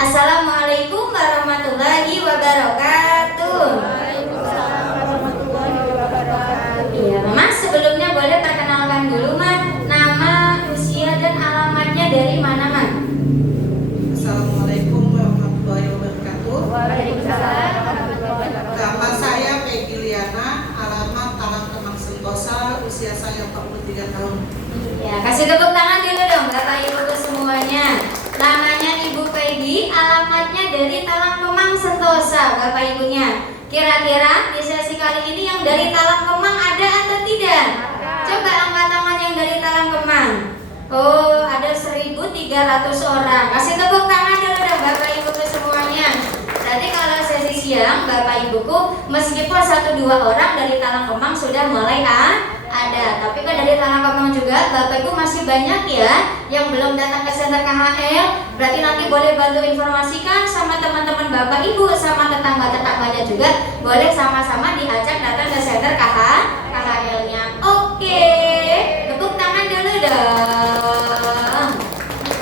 Assalamualaikum warahmatullahi wabarakatuh. Iya, Mama, sebelumnya boleh perkenalkan dulu, Ma, nama, usia, dan alamatnya dari mana, Ma? Assalamualaikum warahmatullahi wabarakatuh. Waalaikumsalam. Nama saya Peggy Liana, alamat Talang Kemang Sentosa, usia saya 43 tahun. Ya, kasih tepuk tangan dulu dong Bapak Ibu semuanya. Namanya Ibu Peggy, alamatnya dari Talang Kemang Sentosa, Bapak Ibunya. Kira-kira di sesi kali ini yang dari Talang Kemang ada atau tidak? Coba angkat tangan yang dari Talang Kemang. Oh, ada 1.300 orang. Kasih tepuk tangan dulu dong Bapak Ibu semuanya. Berarti kalau sesi siang Bapak Ibuku meskipun 1-2 orang dari Talang Kemang sudah mulai ada, tapi kan dari Talang Kemang juga Bapak Ibu masih banyak ya yang belum datang ke Center KHL. Berarti nanti boleh bantu informasikan sama teman-teman Bapak Ibu, sama tetangga-tetangganya juga, boleh sama-sama diajak datang ke Center KHL-nya. Oke, tepuk tangan dulu dong.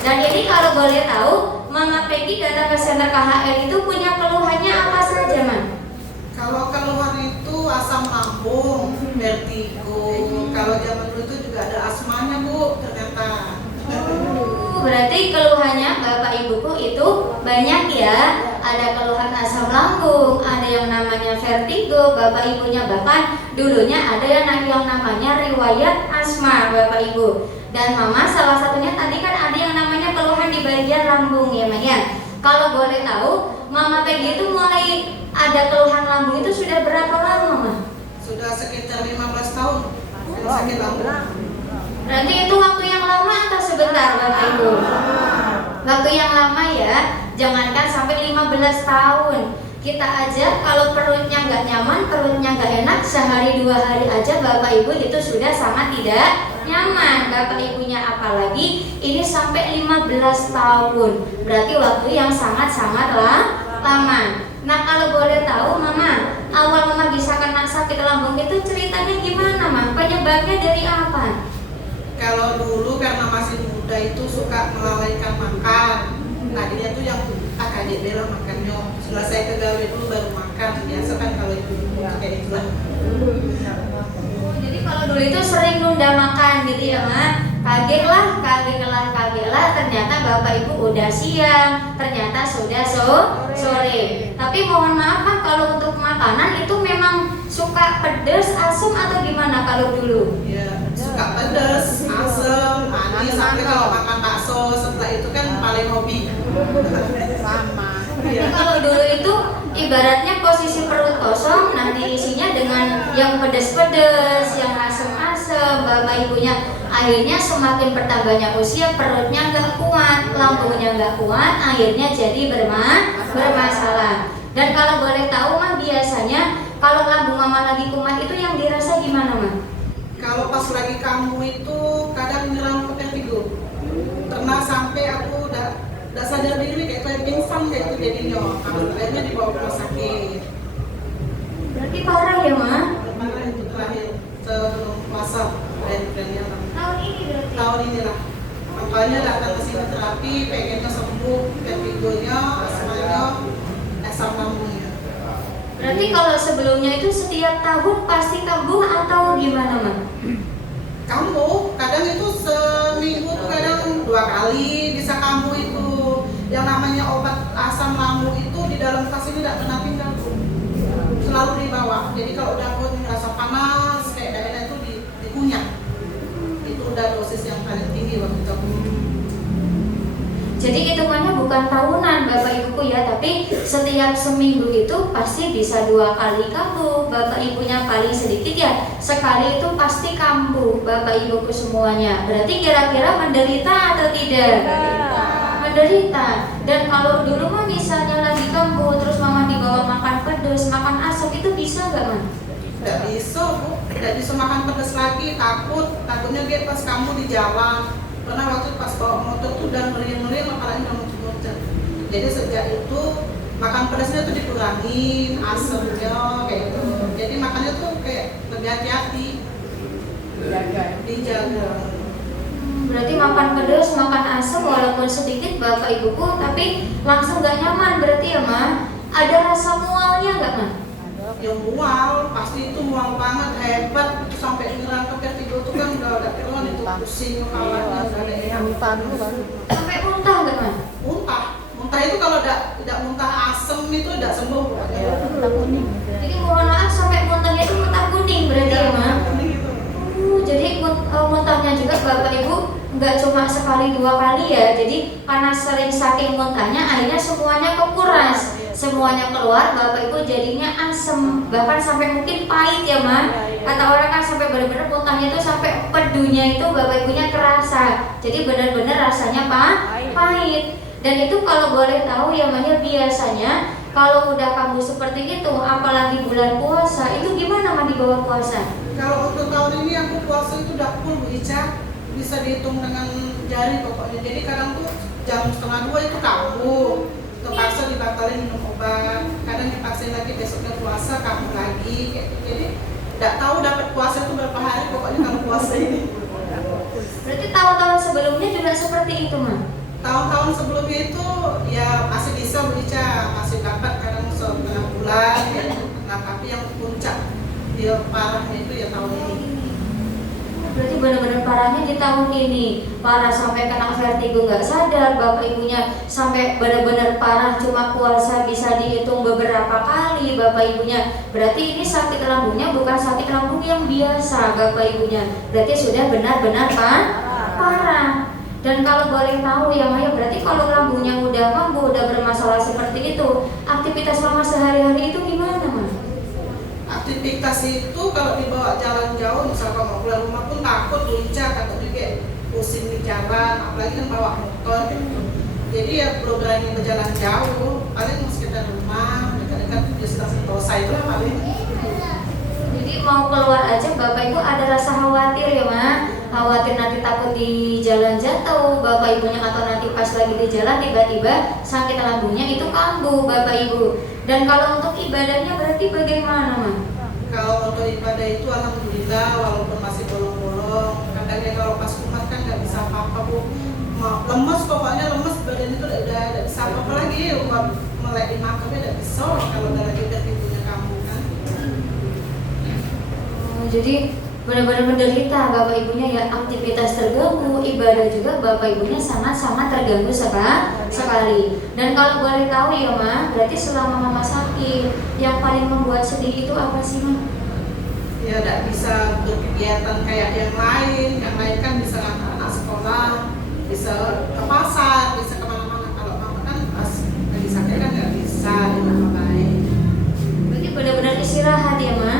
Dan ini kalau boleh tahu, Mama Peggy datang ke Center KHL itu punya keluhannya apa saja, Man? Kalau keluhan itu asam lambung, vertigo. Kalau zaman dulu itu juga ada asmanya, Bu, ternyata. Berarti keluhannya Bapak Ibuku itu banyak ya. Ada keluhan asam lambung, ada yang namanya vertigo, Bapak Ibunya bahkan dulunya ada yang namanya riwayat asma, Bapak Ibu. Dan Mama salah satunya tadi kan ada yang namanya keluhan di bagian lambung ya, Maya. Kalau boleh tahu, Mama Peggy itu mulai ada keluhan lambung itu sudah berapa lama, Mama? Sudah sekitar 15 tahun. Sakit lambung. Berarti itu waktu yang lama atau sebentar, Bapak Ibu? Waktu yang lama ya. Jangankan sampai 15 tahun. Kita aja kalau perutnya nggak nyaman, perutnya nggak enak, sehari 2 hari aja Bapak Ibu itu sudah sangat tidak nyaman. Bapak Ibunya apalagi ini sampai 15 tahun. Berarti waktu yang sangat-sangat lama. Nah, kalau boleh tahu Mama, awal Mama bisa kena sakit lambung itu ceritanya gimana, Mama? Penyebabnya dari apa? Kalau dulu karena masih muda itu suka melalaikan makan. Nah, dia tuh yang kakak bilang makannya. Selesai ke gawe dulu baru makan. Biasa kan kalau itu kayak itulah. Jadi kalau dulu itu sering nunda makan gitu ya, Ma. Kagetlah. Ternyata Bapak Ibu udah siang, ternyata sudah sore. Tapi mohon maaf Pak, kalau untuk makanan itu memang suka pedas, asam atau gimana kalau dulu? Ya, suka pedas, asam, manis. Sampai kalau makan bakso setelah itu kan paling hobi. Sama. Jadi kalau dulu itu ibaratnya posisi perut kosong, nanti isinya dengan yang pedas-pedas, yang asam-asam. Bapak Ibunya akhirnya semakin bertambahnya usia, perutnya nggak kuat, lambungnya nggak kuat, akhirnya jadi bermasalah. Dan kalau boleh tahu Mah, biasanya kalau lambung Mama lagi kumat itu yang dirasa gimana, Mah? Kalau pas lagi kamu itu kadang nyerang vertigo. Pernah sampai aku udah sadar diri kayak pingsan kayak itu jadinya. Akhirnya dibawa ke rumah sakit. Berarti parah ya, Mah? Parah itu terakhir sebelum puasa terakhir Tahun ini berarti? tahun inilah. Makanya datang ke sini terapi, pengennya sembuh vertigonya, asmanya, asam lambungnya. Berarti kalau sebelumnya itu setiap tahun pasti kambuh atau gimana, Mah? Kambuh, kadang itu seminggu tuh kadang 2 kali bisa kambuh itu. Yang namanya obat asam lambung itu di dalam tas ini tidak pernah tinggal, Bu. Selalu dibawa. Jadi kalau udah perut ngerasa panas kayak daerah itu dikunyah. Itu udah dosis yang paling tinggi waktu itu. Jadi hitungannya bukan tahunan Bapak Ibuku ya, tapi setiap seminggu itu pasti bisa 2 kali kambuh. Bapak Ibunya paling sedikit ya sekali itu pasti kambuh Bapak Ibuku semuanya. Berarti kira-kira menderita atau tidak? Menderita. Dan kalau dulu mah misalnya lagi kambuh terus Mama dibawa makan pedas, makan asam, itu bisa nggak, Man? Tidak bisa, Bu. Tidak bisa makan pedas lagi, takutnya dia pas kamu di jalan. Pernah waktu pas bawa motor tuh udah ngeri-ngeri, apalagi udah muncul-muncul. Jadi sejak itu makan pedasnya tuh dikurangin, asamnya kayak gitu. Jadi makannya tuh kayak lebih hati-hati, dijaga. Berarti makan pedas, makan asam walaupun sedikit Bapak Ibuku, tapi langsung gak nyaman berarti ya Ma? Ada rasa mualnya gak Ma? Yang mual, pasti itu mual banget, hebat, sampai ngerangkep ya tidur tuh kan udah keluar itu pusing kepalanya, udah ada yang Sampai muntah gak Ma? Muntah itu kalau tidak muntah asem itu tidak sembuh. Jadi mohon maaf sampai muntahnya itu muntah kuning berarti ya Ma? Jadi muntahnya juga Bapak Ibu nggak cuma sekali dua kali ya. Jadi karena sering saking muntahnya akhirnya semuanya kekuras, semuanya keluar, Bapak Ibu jadinya asem, bahkan sampai mungkin pahit ya Ma. Kata orang kan sampai benar-benar muntahnya itu sampai pedunya itu Bapak Ibunya kerasa. Jadi benar-benar rasanya pahit. Dan itu kalau boleh tahu ya Ma, biasanya kalau udah kambuh seperti itu, apalagi bulan puasa, itu gimana Ma di bawah puasa? Kalau untuk tahun ini aku puasa itu udah full Bu Ica, bisa dihitung dengan jari pokoknya. Jadi kadang tuh jam 1:30 itu kambuh, terpaksa dibatalin minum obat. Kadang dipaksain lagi besoknya puasa, kambuh lagi kayak gitu. Jadi nggak tahu dapat puasa itu berapa hari pokoknya kalau puasa ini. Berarti tahun-tahun sebelumnya juga seperti itu Ma? Tahun-tahun sebelumnya itu ya masih bisa Bu Ica, masih dapat kadang setengah bulan ya. Nah tapi yang puncak dia parahnya itu ya tahun ini. Berarti benar-benar parahnya di tahun ini, parah sampai kena vertigo nggak sadar, Bapak Ibunya sampai benar-benar parah cuma puasa bisa dihitung beberapa kali Bapak Ibunya. Berarti ini sakit lambungnya bukan sakit lambung yang biasa Bapak Ibunya, berarti sudah benar-benar parah. Dan kalau boleh tahu ya Maya, berarti kalau lambungnya udah kambuh, udah bermasalah seperti itu, aktivitas Mama sehari-hari itu gimana Ma? Aktivitas itu kalau dibawa jalan jauh, misalkan mau keluar rumah pun takut Bu Ica, takut juga pusing di jalan, apalagi kan bawa motor gitu. Jadi ya belum berani berjalan jauh, paling sekitar rumah, dekat-dekat di Sentosa itu lah paling. Jadi mau keluar aja Bapak Ibu ada rasa khawatir ya Ma? Khawatir nanti takut di jalan jatuh Bapak Ibunya, atau nanti pas lagi di jalan tiba-tiba sakit lambungnya itu kambuh Bapak Ibu. Dan kalau untuk ibadahnya berarti bagaimana Ma? Kalau untuk ibadah itu alhamdulillah walaupun masih bolong-bolong, kadangnya kalau pas kumat kan nggak bisa apa-apa Bu. Lemes pokoknya, lemes badan itu udah bisa apa-apa lagi, melek di makamnya udah bisa kalau udah lagi udah pintunya kamu kan. Jadi benar-benar menderita Bapak Ibunya ya, aktivitas terganggu, ibadah juga Bapak Ibunya sangat-sangat terganggu sekali. Dan kalau boleh tahu ya Ma, berarti selama Mama sakit yang paling membuat sedih itu apa sih Ma? Ya tidak bisa berkegiatan kayak yang lain kan bisa anak sekolah, bisa ke pasar, bisa kemana-mana. Kalau Mama kan pas lagi sakit kan nggak bisa di rumah baik. Berarti benar-benar istirahat ya Ma?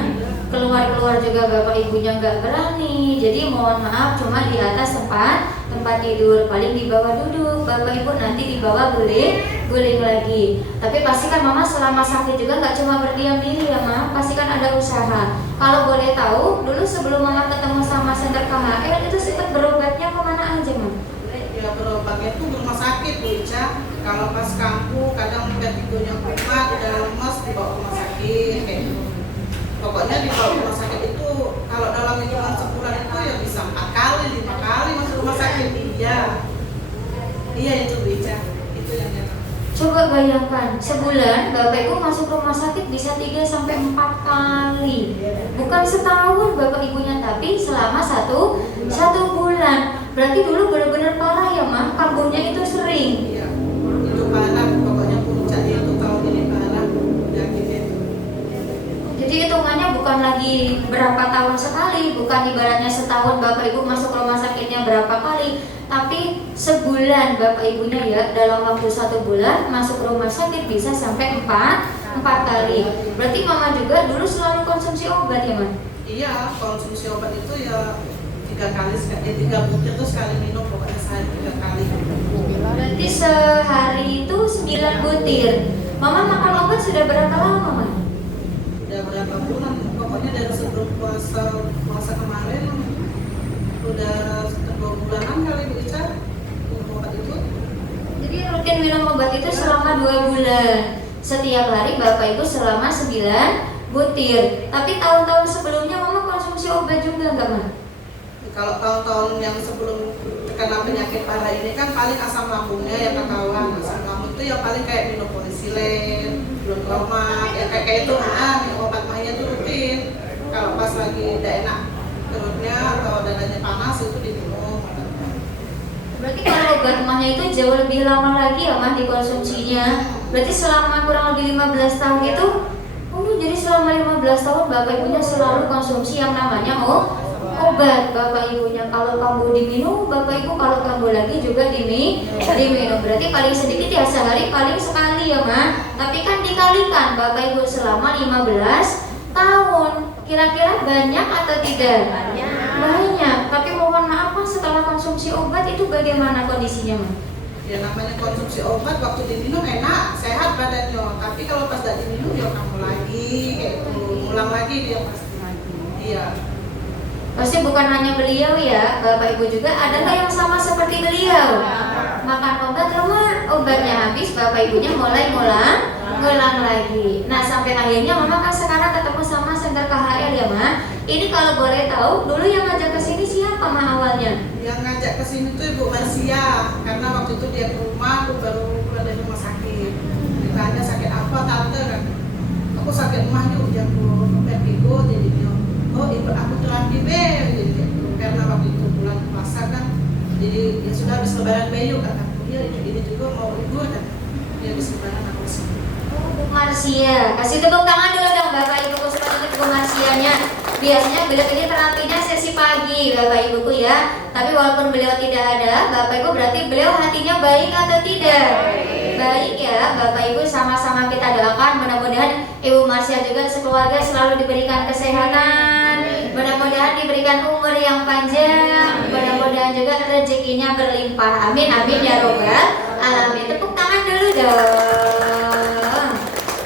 Keluar-keluar juga Bapak Ibunya nggak berani. Jadi mohon maaf cuma di atas tempat tidur, paling di bawah duduk Bapak Ibu, nanti di bawah guling lagi. Tapi pasti kan Mama selama sakit juga nggak cuma berdiam diri ya Ma, pasti kan ada usaha. Kalau boleh tahu dulu sebelum Mama ketemu sama Center KHR itu sempat berobatnya kemana aja Ma? Ya berobatnya tuh rumah sakit Bu Ica. Kalau pas kambuh kadang udah tidurnya kumat, udah lemas dibawa ke rumah sakit kayak gitu. Pokoknya di rumah sakit itu kalau dalam hitungan sebulan itu ya bisa 4 kali, 5 kali masuk rumah sakit. Iya itu Ica, itu yang nyata. Coba bayangkan, sebulan Bapak Ibu masuk rumah sakit bisa 3-4 kali. Bukan setahun Bapak Ibunya, tapi selama satu bulan. Berarti dulu benar-benar parah ya Ma, kambuhnya itu sering. Iya, itu parah, pokoknya puncaknya itu tahun ini parah, penyakitnya itu. Jadi hitungannya bukan lagi berapa tahun sekali, bukan ibaratnya setahun Bapak Ibu masuk rumah sakitnya berapa kali, tapi sebulan Bapak Ibunya ya dalam waktu 1 bulan masuk rumah sakit bisa sampai 4 kali. Berarti Mama juga dulu selalu konsumsi obat ya Ma? Iya, konsumsi obat itu ya 3 kali sekali, 3 butir itu sekali minum pokoknya sehari 3 kali. Berarti sehari itu 9 butir. Mama makan obat sudah berapa lama Ma? Udah berapa bulan, pokoknya dari sebelum puasa kemarin udah sekitar 2 bulanan kali Bu Ica minum obat itu. Jadi rutin minum obat itu selama 2 bulan. Setiap hari Bapak Ibu selama 9 butir. Tapi tahun-tahun sebelumnya Mama konsumsi obat juga enggak Ma? Kalau tahun-tahun yang sebelum karena penyakit parah ini kan paling asam lambungnya ya kawan. Asam lambung itu yang paling kayak minum polisilen, Glukromat, ya kayak itu. Minum obat mahnya itu rutin. Kalau pas lagi tidak enak perutnya atau dadanya panas itu diminum. Berarti kalau obat mahnya itu jauh lebih lama lagi ya mah dikonsumsinya. Berarti selama kurang lebih 15 tahun itu, jadi selama 15 tahun Bapak Ibunya selalu konsumsi yang namanya obat Bapak Ibunya. Kalau kambuh diminum, Bapak Ibu kalau kambuh lagi juga diminum. Berarti paling sedikit ya sehari paling sekali ya mah. Tapi kan dikalikan Bapak Ibu selama 15 tahun. Kira-kira banyak atau tidak? Banyak. Tapi mohon maaf Mas, setelah konsumsi obat itu bagaimana kondisinya Mas? Ya namanya konsumsi obat waktu diminum enak, sehat badannya. Tapi kalau pas tidak diminum ya kamu lagi kayak itu, ulang lagi dia pasti lagi. Iya. Pasti bukan hanya beliau ya, Bapak Ibu juga ada nggak yang sama seperti beliau? Makan obat rumah, obatnya habis, Bapak Ibunya mulai ngulang lagi. Nah sampai akhirnya Mama kan sekarang ketemu sama Center KHL ya Ma. Ini kalau boleh tahu, dulu yang ngajak ke sini siapa Ma awalnya? Yang ngajak ke sini tuh Ibu Marsia, karena waktu itu dia ke rumah, aku baru keluar dari rumah sakit. Ditanya sakit apa tante kan? Aku sakit emah yuk, yang vertigo jadinya. Oh ikut aku terapi be, jadi gitu. Karena waktu itu bulan puasa kan, jadi ya sudah habis lebaran be yuk kata aku. Iya ini juga mau libur kan? Dia habis lebaran aku sini. Bu Marsia, kasih tepuk tangan dulu dong Bapak Ibu untuk Bu Marsianya. Biasanya beliau ini terapinya sesi pagi Bapak Ibuku ya. Tapi walaupun beliau tidak ada, Bapak Ibu berarti beliau hatinya baik atau tidak? Baik ya Bapak Ibu, sama-sama kita doakan. Mudah-mudahan Ibu Marsia juga sekeluarga selalu diberikan kesehatan, mudah-mudahan diberikan umur yang panjang, mudah-mudahan juga rezekinya berlimpah. Amin amin ya robbal alamin. Tepuk tangan dulu dong.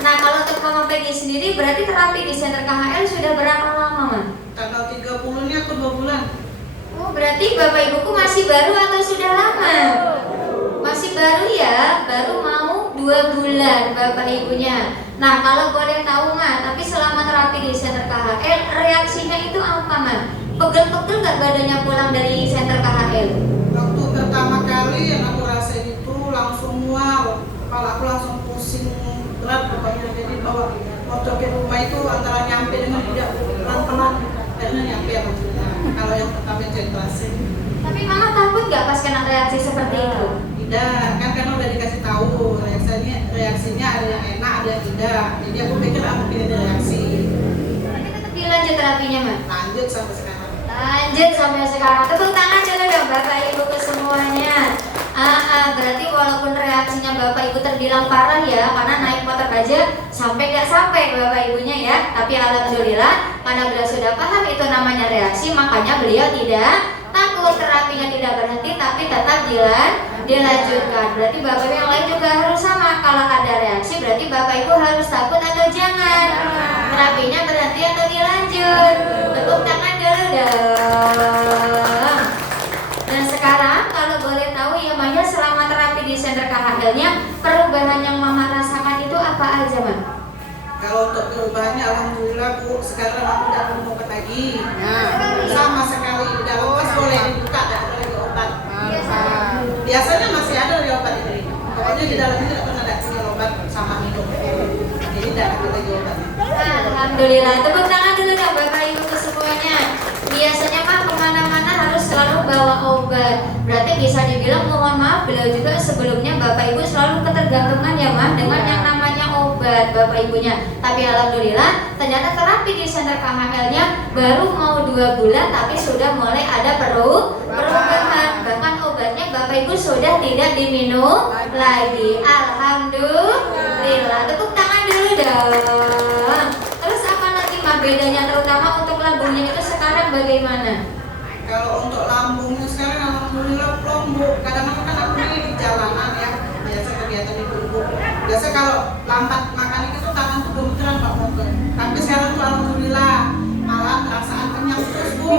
Nah kalau untuk Mama Peggy sendiri berarti terapi di Center KHL sudah berapa lama Ma? Tanggal 30 ini aku 2 bulan. Oh berarti Bapak Ibuku masih baru atau sudah lama? Masih baru ya, baru mau 2 bulan Bapak Ibunya. Nah kalau boleh tahu Ma, tapi selama terapi di Center KHL reaksinya itu apa Ma? Pegel-pegel gak badannya pulang dari Center KHL? Waktu pertama kali yang aku rasain itu langsung mual, kepala aku langsung pusing berat pokoknya. Jadi bawa motor ke rumah itu antara nyampe dengan tidak pelan-pelan, karena nyampe alhamdulillah. Kalau yang pertama konsentrasi. Tapi Mama takut gak pas kena reaksi seperti itu? Tidak, kan karena udah dikasih tahu reaksinya ada yang enak, ada yang tidak. Jadi aku pikir aku pilih reaksi. Tapi tetap dilanjut terapinya Ma? Lanjut sampai sekarang. Lanjut sampai sekarang. Tepuk tangan dulu dong Bapak Ibu ke semuanya. Berarti walaupun reaksinya Bapak Ibu terbilang parah ya, karena naik motor aja sampai nggak sampai Bapak Ibunya ya. Tapi alhamdulillah karena beliau sudah paham itu namanya reaksi, makanya beliau tidak takut, terapinya tidak berhenti tapi tetap dilanjutkan. Berarti Bapak Ibu yang lain juga harus sama. Kalau ada reaksi berarti Bapak Ibu harus takut atau jangan? Terapinya berhenti atau dilanjut? Tepuk tangan dulu dong. Dan sekarang kalau boleh tahu ya Maya, selama terapi di Center KHL-nya perubahan yang Mama rasakan itu apa aja Ma? Kalau untuk perubahannya alhamdulillah Bu, sekarang aku tidak perlu obat lagi. Sama sekali, udah lepas boleh dibuka, tidak perlu lagi obat. Biasanya masih ada di obat ini. Pokoknya di dalamnya tidak pernah ada tinggal obat sama minum. Jadi tidak ada lagi obat. Alhamdulillah, tepuk tangan dulu dong Bapak Ibu ke semuanya. Biasanya Pak kemana-mana harus selalu bawa obat. Berarti bisa dibilang mohon maaf beliau juga sebelumnya Bapak Ibu selalu ketergantungan ya Ma dengan yang namanya obat Bapak Ibunya. Tapi alhamdulillah ternyata terapi di Center KHL-nya baru mau 2 bulan tapi sudah mulai ada perubahan. Bahkan obatnya Bapak Ibu sudah tidak diminum lagi. Alhamdulillah, tepuk tangan dulu dong. Terus apa lagi Ma bedanya terutama untuk lambungnya itu sekarang bagaimana? Kalau untuk lambungnya sekarang alhamdulillah plong Bu. Kadang-kadang kan aku ini di jalanan ya, biasa kegiatan ibu-ibu. Biasa kalau lambat makan itu tangan tuh gemeteran Pak Motor. Tapi sekarang tuh alhamdulillah malah perasaan kenyang terus Bu.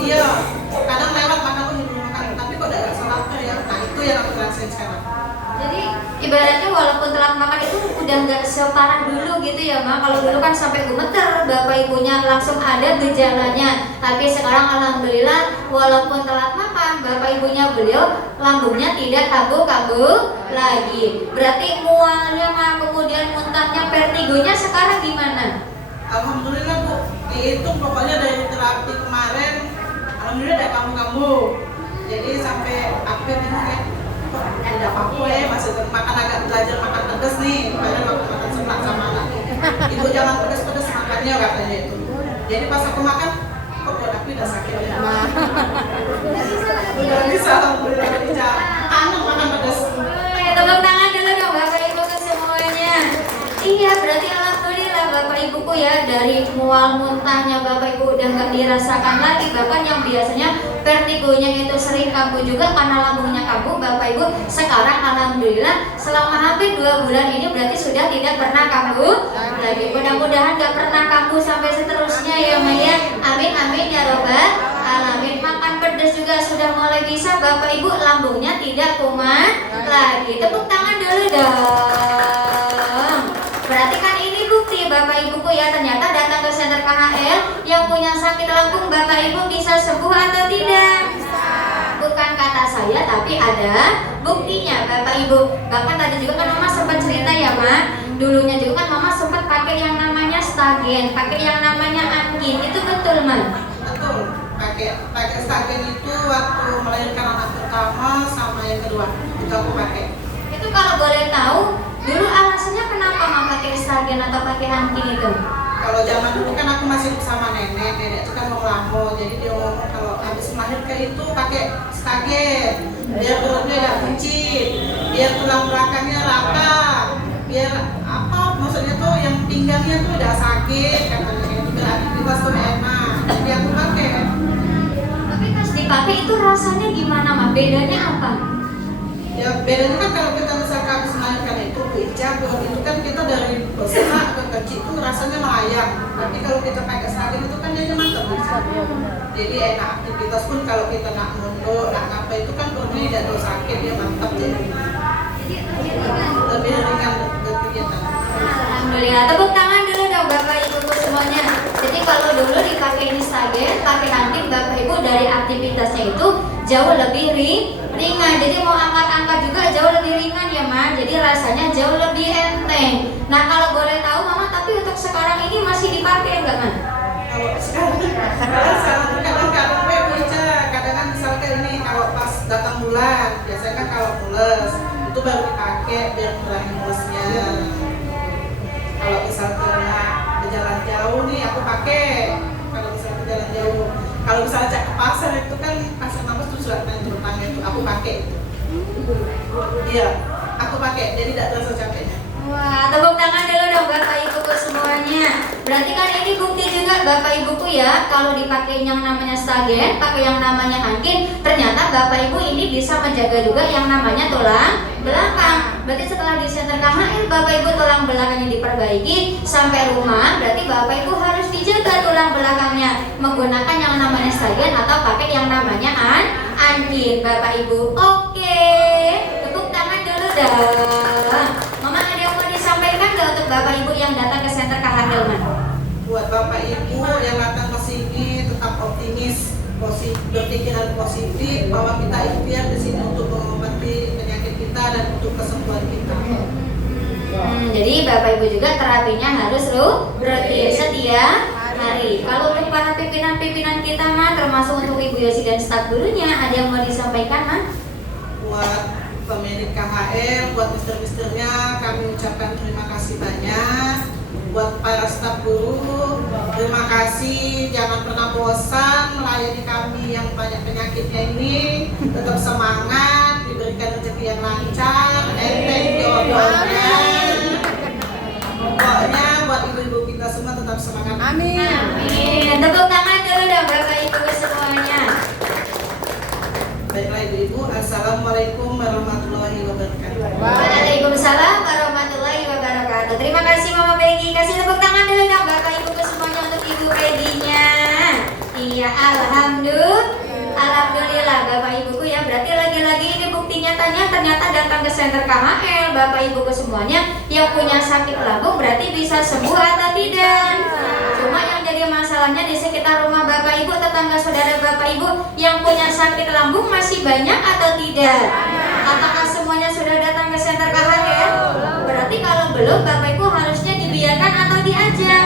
Iya, kadang lewat makan tuh belum makan, tapi kok tidak rasa lapar ya. Nah itu yang aku rasain sekarang. Jadi ibaratnya walaupun telat makan itu udah nggak separah dulu gitu ya Ma. Kalau dulu kan sampai gemeter bapak ibunya langsung ada gejalanya, tapi sekarang alhamdulillah walaupun telat makan bapak ibunya beliau lambungnya tidak kambuh-kambuh lagi. Berarti mualnya Ma, kemudian muntahnya, vertigonya sekarang gimana? Alhamdulillah Bu, dihitung pokoknya dari terapi kemarin, alhamdulillah ada kamu. Jadi sampai akhir ini kayak kok tidak apa-apa ya, masih makan agak belajar makan pedas nih, padahal waktu makan seblak sama anak. Ibu jangan pedas-pedas makannya katanya itu. Jadi pas aku makan, kok aku udah sakit ya. Udah bisa, alhamdulillah bisa. Anak makan pedas. Tepuk tangan dulu dong bapak ibu ke semuanya. Iya, berarti alhamdulillah bapak ibuku ya, dari mual muntahnya bapak ibu udah nggak dirasakan lagi. Bahkan yang biasanya vertigonya itu sering kambuh juga karena lambungnya kambuh bapak ibu, sekarang alhamdulillah selama hampir 2 bulan ini berarti sudah tidak pernah kambuh lagi. Mudah-mudahan nggak pernah kambuh sampai seterusnya ya Maya. Amin amin ya robbal alamin. Makan pedas juga sudah mulai bisa bapak ibu, lambungnya tidak kumat lagi. Tepuk tangan dulu dong. Berarti kan ini bukti bapak ibuku ya, ternyata datang ke center KHL yang punya sakit lambung bapak ibu bisa sembuh atau tidak? Bukan kata saya tapi ada buktinya bapak ibu. Bahkan tadi juga kan mama sempat cerita ya Ma, dulunya juga kan mama sempat pakai yang namanya stagen, pakai yang namanya angin, itu betul Ma? Betul, pakai stagen itu waktu melahirkan anak pertama sama yang kedua itu aku pakai. Itu kalau boleh tahu dulu alasannya kenapa Ma pakai stagen atau pakai angin itu? Kalau zaman dulu kan aku masih sama nenek itu kan mau lamo, jadi dia ngomong kalau habis melahirkan itu pakai stagen biar perutnya gak buncit, biar tulang belakangnya rata, biar apa maksudnya tuh yang pinggangnya tuh udah sakit katanya itu, biar aktivitas tuh enak, jadi aku pakai. Tapi pas dipakai itu rasanya gimana Ma? Bedanya apa? Ya bedanya kan kalau kita misalkan habis melahirkan itu itu kan kita dari besar ke kecil itu rasanya melayang, tapi kalau kita pakai stagen itu kan dia mantap bisa. Jadi enak aktivitas pun kalau kita nak mundur, nak ngapa itu kan perutnya tidak terlalu sakit, dia mantap jadi lebih ringan kegiatan. Alhamdulillah, tepuk tangan dulu dong bapak ibu semuanya. Jadi kalau dulu dipakai ini stagen, pakai angin bapak ibu dari aktivitasnya itu jauh lebih ringan. Jadi mau angkat-angkat juga jauh lebih ringan ya Ma. Jadi rasanya jauh lebih enteng. Nah kalau boleh tahu Mama, tapi untuk sekarang ini masih dipakai enggak Ma? Kalau sekarang kadang-kadang bisa, kadang kan misalkan ini kalau pas datang bulan, biasanya kan kalau mules itu baru dipakai biar kurangi mulesnya. Kalau misalkan berjalan jauh nih aku pakai. Kalau misalkan jalan jauh, kalau misalnya cek ke pasar itu kan pasar napas tuh surat tentangnya itu aku pakai. Iya, aku pakai, jadi tidak terasa capeknya. Wah, tepuk tangan dulu dong bapak ibuku semuanya. Berarti kan ini bukti juga bapak ibuku ya, kalau dipakai yang namanya stagen, pakai yang namanya angin, ternyata bapak ibu ini bisa menjaga juga yang namanya tulang belakang. Berarti setelah di center KHL bapak ibu tulang belakangnya diperbaiki sampai rumah, berarti bapak ibu harus dijaga tulang belakangnya menggunakan yang namanya stagen atau pakai yang namanya angin bapak ibu. Oke, tepuk tangan dulu dong. Mama ada yang mau disampaikan nggak untuk bapak ibu yang datang ke center KHL Man? Buat bapak ibu yang datang ke sini tetap optimis, berpikiran positif bahwa kita ikhtiar di sini untuk mengobati penyakit kita dan untuk kesembuhan kita. Jadi bapak ibu juga terapinya harus rutin setiap hari. Kalau untuk para pimpinan-pimpinan kita Ma, termasuk untuk Ibu Yosi dan staf gurunya, ada yang mau disampaikan Ma? Buat pemilik KHL, buat mister-misternya kami ucapkan terima kasih banyak. Buat para staf guru, terima kasih, jangan pernah bosan melayani kami yang banyak penyakitnya ini. Tetap semangat, diberikan rezeki yang lancar, enteng jodohnya. Pokoknya buat ibu-ibu kita semua tetap semangat. Amin. Amin. Tepuk tangan dulu dong bapak ibu semuanya. Baiklah ibu-ibu, assalamualaikum warahmatullahi wabarakatuh. Waalaikumsalam warahmatullahi wabarakatuh. Terima kasih Mama Peggy. Kasih tepuk tangan dulu dong bapak ibu semuanya untuk Ibu Peggy-nya. Iya, alhamdulillah bapak ibuku ya. Berarti lagi-lagi ini buktinya ceritanya ternyata datang ke center KHL, Bapak Ibu ke semuanya, yang punya sakit lambung berarti bisa sembuh atau tidak? Cuma yang jadi masalahnya di sekitar rumah Bapak Ibu, tetangga saudara Bapak Ibu yang punya sakit lambung masih banyak atau tidak? Apakah semuanya sudah datang ke center KHL? Berarti kalau belum, Bapak Ibu harusnya dibiarkan atau diajak.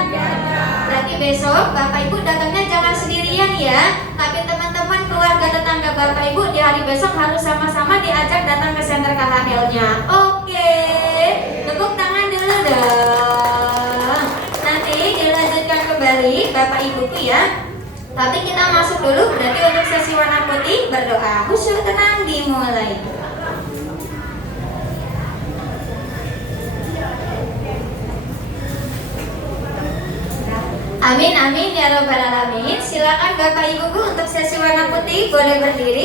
Berarti besok Bapak Ibu datangnya jangan sendirian ya, tapi teman-teman keluarga tetangga Bapak Ibu di hari besok harus sama-sama diajak datang ke center KHL-nya. Oke, tepuk tangan dulu dong. Nanti dilanjutkan kembali Bapak Ibuku ya. Tapi kita masuk dulu, berarti untuk sesi warna putih berdoa khusyuk tenang dimulai. Amin amin ya robbal alamin. Silakan Bapak Ibuku untuk sesi warna putih boleh berdiri.